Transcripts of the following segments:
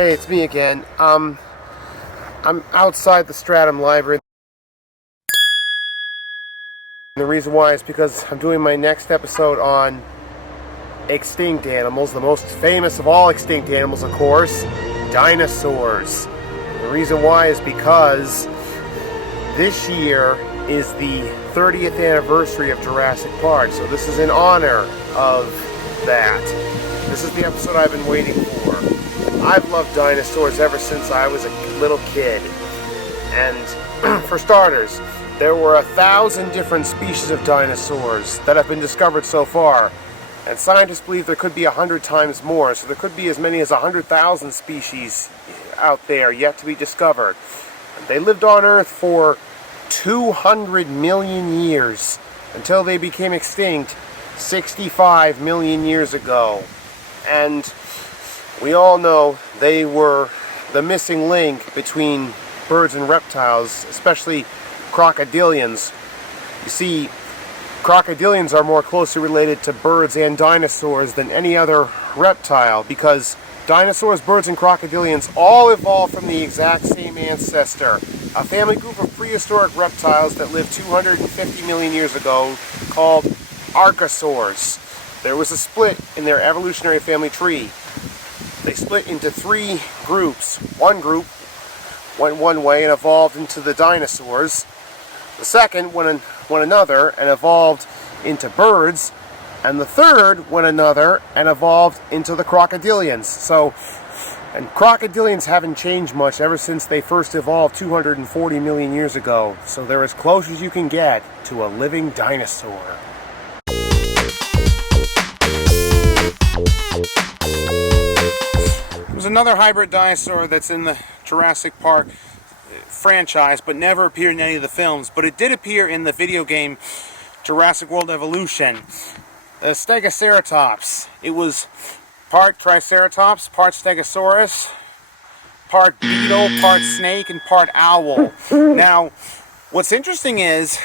Hey, it's me again. I'm outside the Stratum Library. And the reason why is because I'm doing my next episode on extinct animals. The most famous of all extinct animals, of course, dinosaurs. The reason why is because this year is the 30th anniversary of Jurassic Park. So this is in honor of that. This is the episode I've been waiting for. I've loved dinosaurs ever since I was a little kid. And for starters, there were 1,000 different species of dinosaurs that have been discovered so far. And scientists believe there could be 100 times more. So there could be as many as 100,000 species out there yet to be discovered. They lived on Earth for 200 million years until they became extinct 65 million years ago. And we all know they were the missing link between birds and reptiles, especially crocodilians. You see, crocodilians are more closely related to birds and dinosaurs than any other reptile because dinosaurs, birds, and crocodilians all evolved from the exact same ancestor, a family group of prehistoric reptiles that lived 250 million years ago called archosaurs. There was a split in their evolutionary family tree. They split into 3 groups. One group went one way and evolved into the dinosaurs. The second went another and evolved into birds. And the third went another and evolved into the crocodilians. And crocodilians haven't changed much ever since they first evolved 240 million years ago. So they're as close as you can get to a living dinosaur. There's another hybrid dinosaur that's in the Jurassic Park franchise, but never appeared in any of the films. But it did appear in the video game Jurassic World Evolution. Stegoceratops. It was part Triceratops, part Stegosaurus, part beetle, part snake, and part owl. Now, what's interesting is,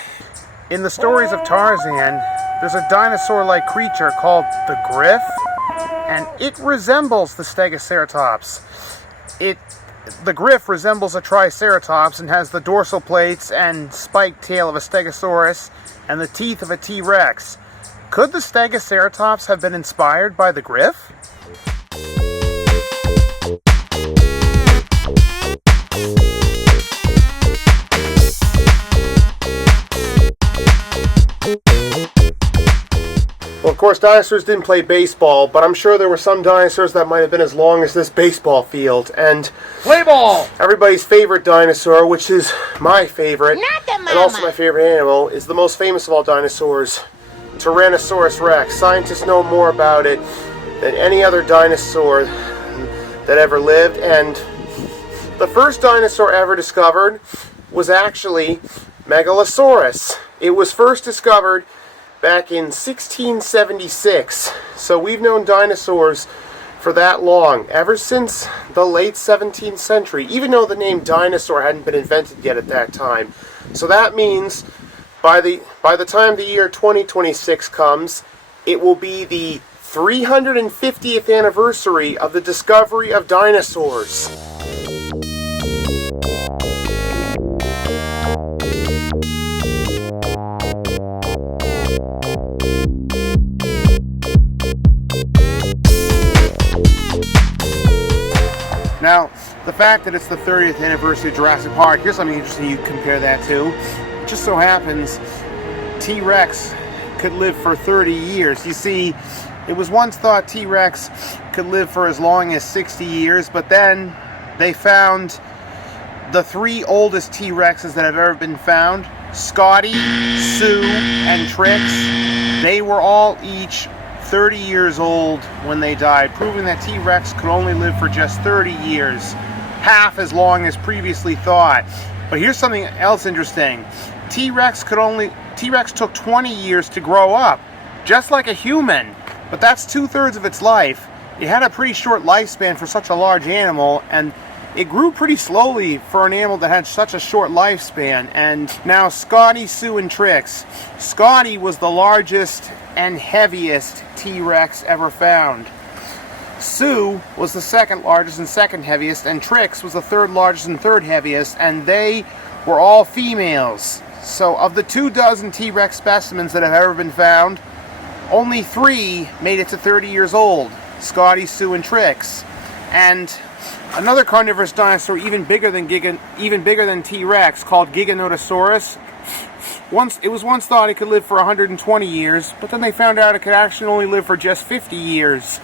in the stories of Tarzan, there's a dinosaur-like creature called the griff, and it resembles the Stegoceratops. The griff resembles a Triceratops and has the dorsal plates and spiked tail of a Stegosaurus and the teeth of a T-Rex. Could the Stegoceratops have been inspired by the griff? Well, of course, dinosaurs didn't play baseball, but I'm sure there were some dinosaurs that might have been as long as this baseball field. And play ball! Everybody's favorite dinosaur, which is my favorite, and also my favorite animal, is the most famous of all dinosaurs, Tyrannosaurus rex. Scientists know more about it than any other dinosaur that ever lived. And the first dinosaur ever discovered was actually Megalosaurus. It was first discovered back in 1676. So we've known dinosaurs for that long, ever since the late 17th century, even though the name dinosaur hadn't been invented yet at that time. So that means by the time the year 2026 comes, it will be the 350th anniversary of the discovery of dinosaurs. Now, the fact that it's the 30th anniversary of Jurassic Park, here's something interesting you compare that to. It just so happens T-Rex could live for 30 years. You see, it was once thought T-Rex could live for as long as 60 years, but then they found the 3 oldest T-Rexes that have ever been found, Scotty, Sue, and Trix. They were all each 30 years old when they died, proving that T-Rex could only live for just 30 years, half as long as previously thought. But here's something else interesting. T-Rex took 20 years to grow up, just like a human, but that's 2/3 of its life. It had a pretty short lifespan for such a large animal, and it grew pretty slowly for an animal that had such a short lifespan. And now Scotty, Sue, and Trix. Scotty was the largest and heaviest T-Rex ever found. Sue was the second largest and second heaviest, and Trix was the third largest and third heaviest, and they were all females. So of the 24 T-Rex specimens that have ever been found, only 3 made it to 30 years old: Scotty, Sue, and Trix. And another carnivorous dinosaur even bigger than T-Rex, called Giganotosaurus. It was once thought it could live for 120 years, but then they found out it could actually only live for just 50 years.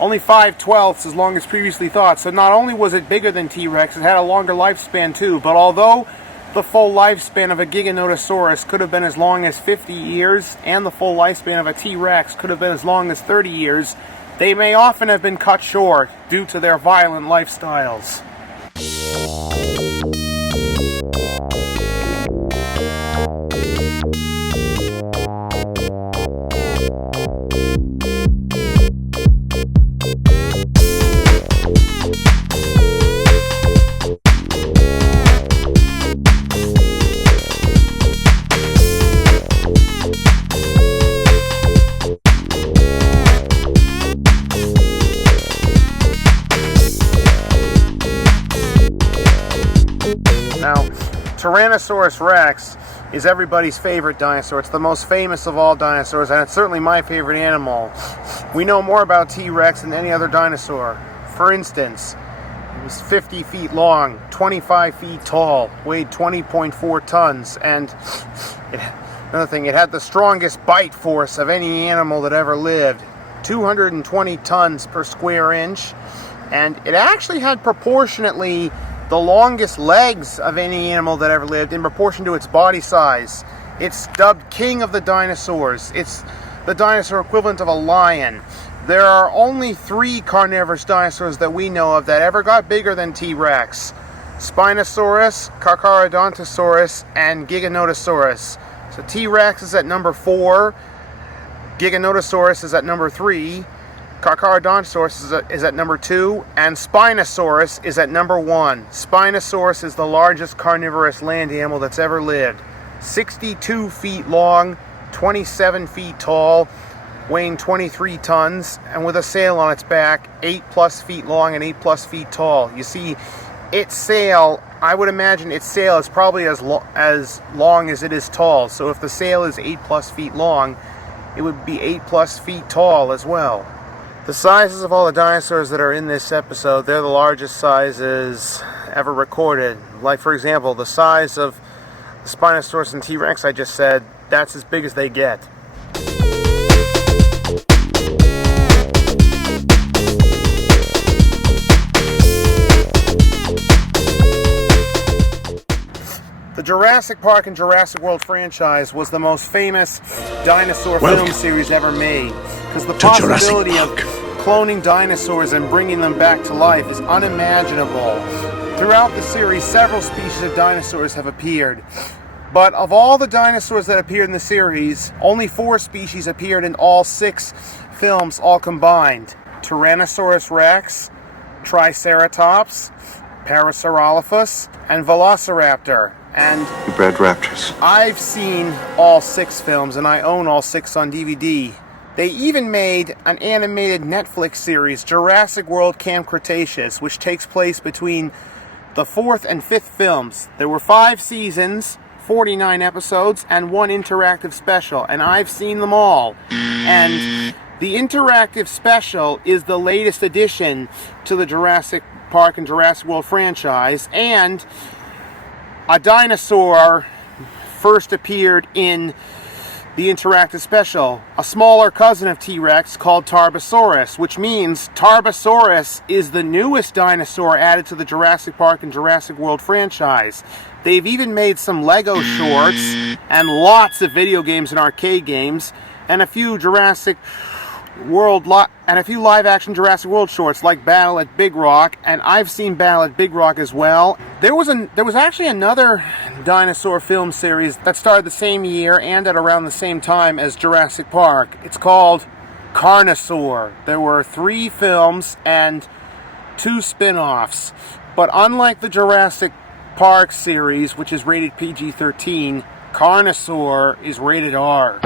Only 5/12 as long as previously thought. So not only was it bigger than T-Rex, it had a longer lifespan too. But although the full lifespan of a Giganotosaurus could have been as long as 50 years, and the full lifespan of a T-Rex could have been as long as 30 years, they may often have been cut short due to their violent lifestyles. Now, Tyrannosaurus Rex is everybody's favorite dinosaur. It's the most famous of all dinosaurs, and it's certainly my favorite animal. We know more about T-Rex than any other dinosaur. For instance, it was 50 feet long, 25 feet tall, weighed 20.4 tons, and another thing, it had the strongest bite force of any animal that ever lived, 220 tons per square inch, and it actually had proportionately the longest legs of any animal that ever lived in proportion to its body size. It's dubbed King of the Dinosaurs. It's the dinosaur equivalent of a lion. There are only 3 carnivorous dinosaurs that we know of that ever got bigger than T-Rex: Spinosaurus, Carcharodontosaurus, and Giganotosaurus. So T-Rex is at number 4, Giganotosaurus is at number 3, Carcharodontosaurus is at number 2, and Spinosaurus is at number 1. Spinosaurus is the largest carnivorous land animal that's ever lived. 62 feet long, 27 feet tall, weighing 23 tons, and with a sail on its back, 8+ feet long and 8+ feet tall. You see, its sail, I would imagine its sail is probably as long as it is tall. So if the sail is 8+ feet long, it would be 8+ feet tall as well. The sizes of all the dinosaurs that are in this episode, they're the largest sizes ever recorded. Like, for example, the size of the Spinosaurus and T-Rex I just said, that's as big as they get. The Jurassic Park and Jurassic World franchise was the most famous dinosaur film series ever made, because the possibility of cloning dinosaurs and bringing them back to life is unimaginable. Throughout the series, several species of dinosaurs have appeared, but of all the dinosaurs that appeared in the series, only 4 species appeared in all 6 films all combined: Tyrannosaurus Rex, Triceratops, Parasaurolophus, and Velociraptor. And you bred raptors. I've seen all 6 films, and I own all 6 on DVD. They even made an animated Netflix series, Jurassic World Camp Cretaceous, which takes place between the 4th and 5th films. There were 5 seasons, 49 episodes, and 1 interactive special, and I've seen them all. And the interactive special is the latest addition to the Jurassic Park and Jurassic World franchise, and a dinosaur first appeared in the interactive special, a smaller cousin of T-Rex called Tarbosaurus, which means Tarbosaurus is the newest dinosaur added to the Jurassic Park and Jurassic World franchise. They've even made some Lego shorts and lots of video games and arcade games, and a few live-action Jurassic World shorts like Battle at Big Rock, and I've seen Battle at Big Rock as well. There was actually another dinosaur film series that started the same year and at around the same time as Jurassic Park. It's called Carnosaur. There were 3 films and 2 spin-offs, but unlike the Jurassic Park series, which is rated PG-13, Carnosaur is rated R.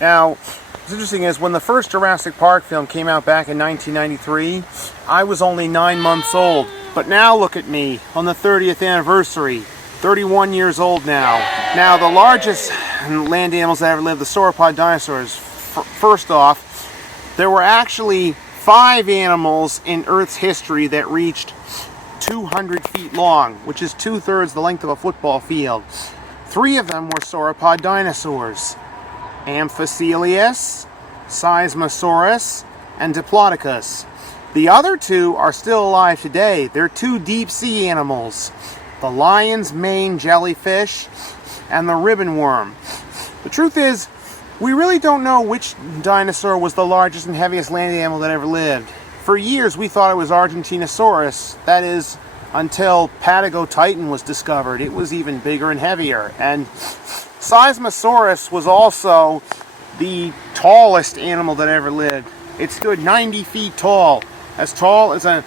Now, what's interesting is when the first Jurassic Park film came out back in 1993, I was only 9 months old. But now look at me on the 30th anniversary, 31 years old now. Now, the largest land animals that ever lived, the sauropod dinosaurs, first off, there were actually 5 animals in Earth's history that reached 200 feet long, which is 2/3 the length of a football field. 3 of them were sauropod dinosaurs: Amphicoelius, Seismosaurus, and Diplodocus. The other 2 are still alive today. They're 2 deep-sea animals: the lion's mane jellyfish and the ribbon worm. The truth is, we really don't know which dinosaur was the largest and heaviest land animal that ever lived. For years, we thought it was Argentinosaurus. That is, until Patagotitan was discovered. It was even bigger and heavier. And Seismosaurus was also the tallest animal that ever lived. It stood 90 feet tall as a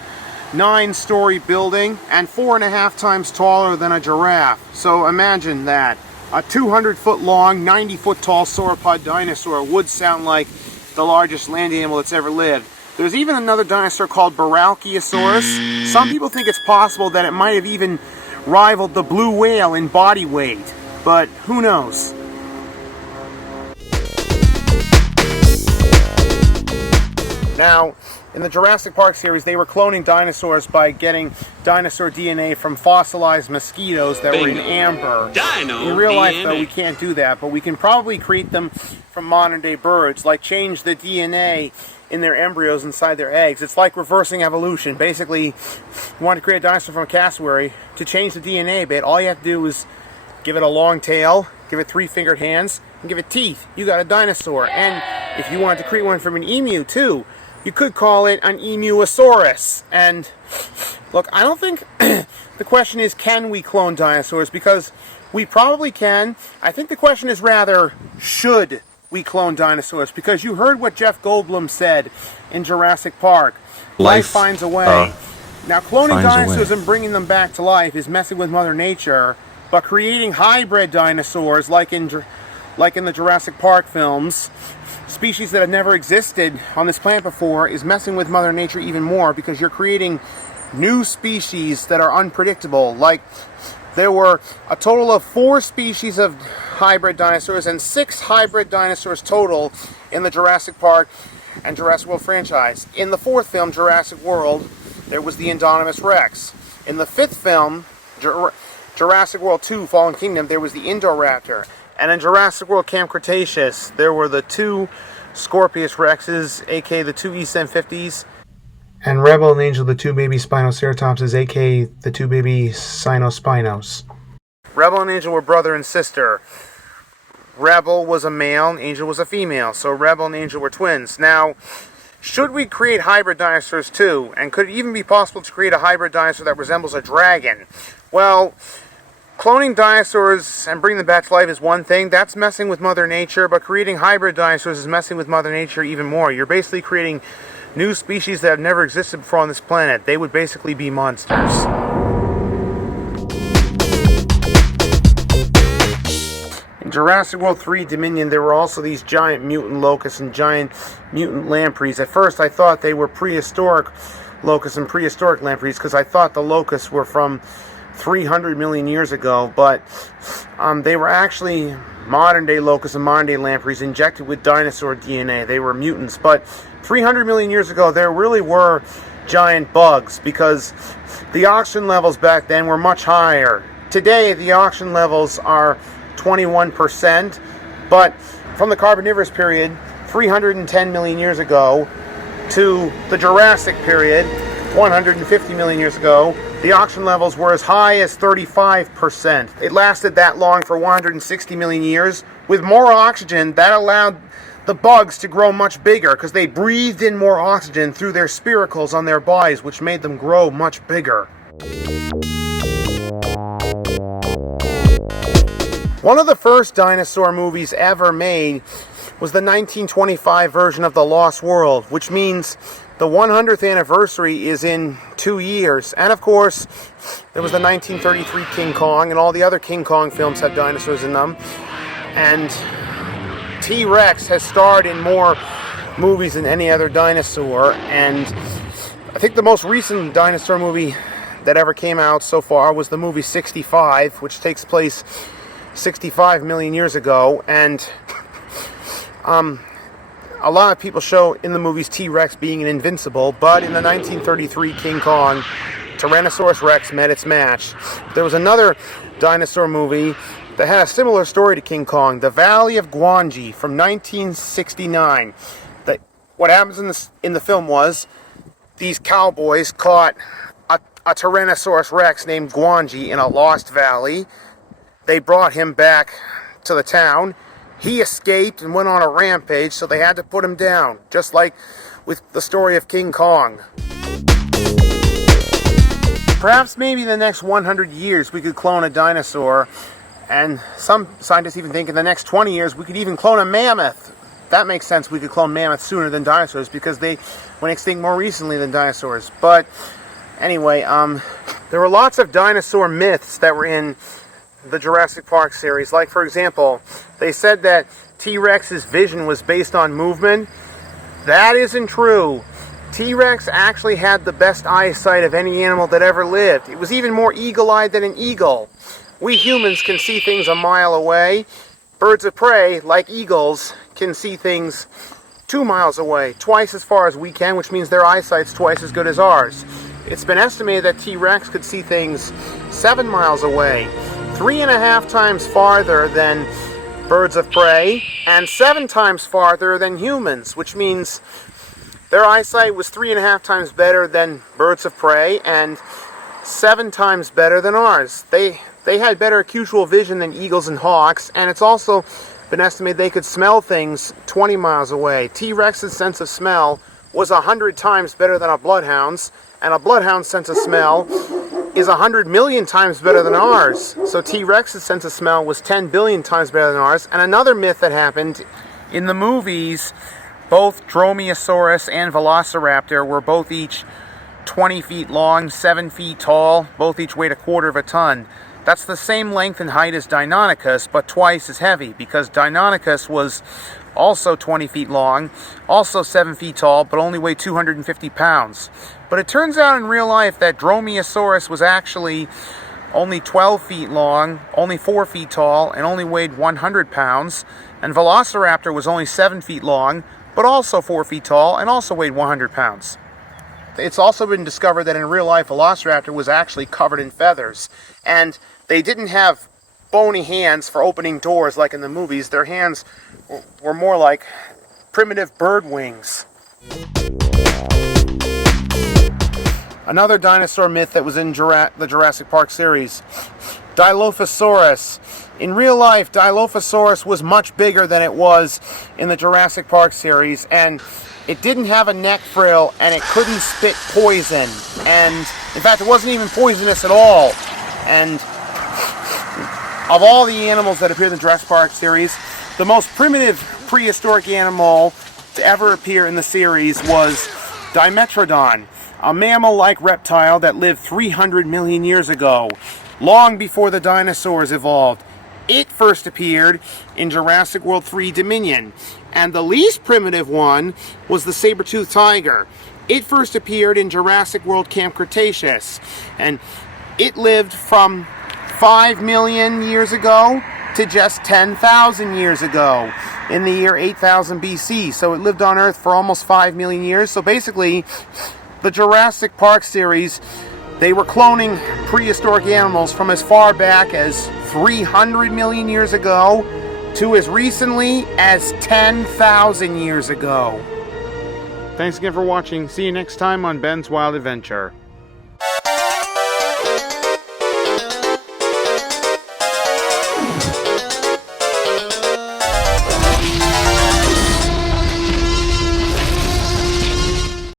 9-story building, and 4.5 times taller than a giraffe. So imagine that. A 200-foot long, 90-foot tall sauropod dinosaur would sound like the largest land animal that's ever lived. There's even another dinosaur called Brachiosaurus. Some people think it's possible that it might have even rivaled the blue whale in body weight, but who knows? Now, in the Jurassic Park series, they were cloning dinosaurs by getting dinosaur DNA from fossilized mosquitoes that were in amber. In real life, though, we can't do that, but we can probably create them from modern-day birds, like change the DNA in their embryos inside their eggs. It's like reversing evolution. Basically, you want to create a dinosaur from a cassowary. To change the DNA a bit, all you have to do is give it a long tail, give it 3-fingered hands, and give it teeth. You got a dinosaur. And if you wanted to create one from an emu, too, you could call it an emuosaurus. And look, I don't think the question is, can we clone dinosaurs? Because we probably can. I think the question is rather, should we clone dinosaurs? Because you heard what Jeff Goldblum said in Jurassic Park. Life finds a way. Now, cloning dinosaurs and bringing them back to life is messing with Mother Nature, but creating hybrid dinosaurs, like in the Jurassic Park films, species that have never existed on this planet before, is messing with Mother Nature even more, because you're creating new species that are unpredictable. Like, there were a total of 4 species of hybrid dinosaurs and 6 hybrid dinosaurs total in the Jurassic Park and Jurassic World franchise. In the 4th film, Jurassic World, there was the Indominus Rex. In the 5th film, Jurassic World 2, Fallen Kingdom, there was the Indoraptor. And in Jurassic World Camp Cretaceous, there were the 2 Scorpius Rexes, aka the 2 East M50s. And Rebel and Angel, the 2 baby Spinoceratopses, aka the 2 baby Sinospinos. Rebel and Angel were brother and sister. Rebel was a male and Angel was a female, so Rebel and Angel were twins. Now, should we create hybrid dinosaurs too? And could it even be possible to create a hybrid dinosaur that resembles a dragon? Well, cloning dinosaurs and bringing them back to life is one thing. That's messing with Mother Nature, but creating hybrid dinosaurs is messing with Mother Nature even more. You're basically creating new species that have never existed before on this planet. They would basically be monsters. In Jurassic World 3 Dominion, there were also these giant mutant locusts and giant mutant lampreys. At first, I thought they were prehistoric locusts and prehistoric lampreys, because I thought the locusts were from 300 million years ago, but they were actually modern-day locusts and modern-day lampreys injected with dinosaur DNA. They were mutants, but 300 million years ago, there really were giant bugs, because the oxygen levels back then were much higher. Today, the oxygen levels are 21%, but from the Carboniferous period, 310 million years ago, to the Jurassic period, 150 million years ago, the oxygen levels were as high as 35%. It lasted that long for 160 million years. With more oxygen, that allowed the bugs to grow much bigger, because they breathed in more oxygen through their spiracles on their bodies, which made them grow much bigger. One of the first dinosaur movies ever made was the 1925 version of The Lost World, which means the 100th anniversary is in 2 years. And of course, there was the 1933 King Kong, and all the other King Kong films had dinosaurs in them. And T-Rex has starred in more movies than any other dinosaur, and I think the most recent dinosaur movie that ever came out so far was the movie 65, which takes place 65 million years ago, and a lot of people show in the movies T-Rex being an invincible, but in the 1933 King Kong, Tyrannosaurus Rex met its match. There was another dinosaur movie that had a similar story to King Kong, The Valley of Gwangi from 1969. What happens in the film was these cowboys caught a Tyrannosaurus Rex named Gwangi in a lost valley. They brought him back to the town. He escaped and went on a rampage, so they had to put him down, just like with the story of King Kong. Perhaps maybe in the next 100 years we could clone a dinosaur, and some scientists even think in the next 20 years we could even clone a mammoth. That makes sense, we could clone mammoths sooner than dinosaurs because they went extinct more recently than dinosaurs. But anyway, there were lots of dinosaur myths that were in the Jurassic Park series. Like, for example, they said that T-Rex's vision was based on movement. That isn't true. T-Rex actually had the best eyesight of any animal that ever lived. It was even more eagle-eyed than an eagle. We humans can see things a mile away. Birds of prey, like eagles, can see things 2 miles away, twice as far as we can, which means their eyesight's twice as good as ours. It's been estimated that T-Rex could see things 7 miles away, 3.5 times farther than birds of prey, and 7 times farther than humans, which means their eyesight was 3.5 times better than birds of prey and 7 times better than ours. They had better acoustical vision than eagles and hawks, and it's also been estimated they could smell things 20 miles away. T-Rex's sense of smell was 100 times better than a bloodhound's, and a bloodhound's sense of smell is 100 million times better than ours. So T-Rex's sense of smell was 10 billion times better than ours. And another myth that happened in the movies, both Dromaeosaurus and Velociraptor were both each 20 feet long, 7 feet tall, both each weighed 1/4 of a ton. That's the same length and height as Deinonychus, but twice as heavy, because Deinonychus was also 20 feet long, also 7 feet tall, but only weighed 250 pounds. But it turns out in real life that Dromaeosaurus was actually only 12 feet long, only 4 feet tall, and only weighed 100 pounds. And Velociraptor was only 7 feet long, but also 4 feet tall, and also weighed 100 pounds. It's also been discovered that in real life, Velociraptor was actually covered in feathers. And they didn't have bony hands for opening doors like in the movies. Their hands were more like primitive bird wings. Another dinosaur myth that was in the Jurassic Park series, Dilophosaurus. In real life, Dilophosaurus was much bigger than it was in the Jurassic Park series, and it didn't have a neck frill, and it couldn't spit poison. And in fact, it wasn't even poisonous at all. And of all the animals that appear in the Jurassic Park series, the most primitive prehistoric animal to ever appear in the series was Dimetrodon, a mammal-like reptile that lived 300 million years ago, long before the dinosaurs evolved. It first appeared in Jurassic World 3 Dominion, and the least primitive one was the saber-toothed tiger. It first appeared in Jurassic World Camp Cretaceous, and it lived from 5 million years ago to just 10,000 years ago in the year 8000 BC. So it lived on Earth for almost 5 million years. So basically, the Jurassic Park series, they were cloning prehistoric animals from as far back as 300 million years ago to as recently as 10,000 years ago. Thanks again for watching. See you next time on Ben's Wild Adventure.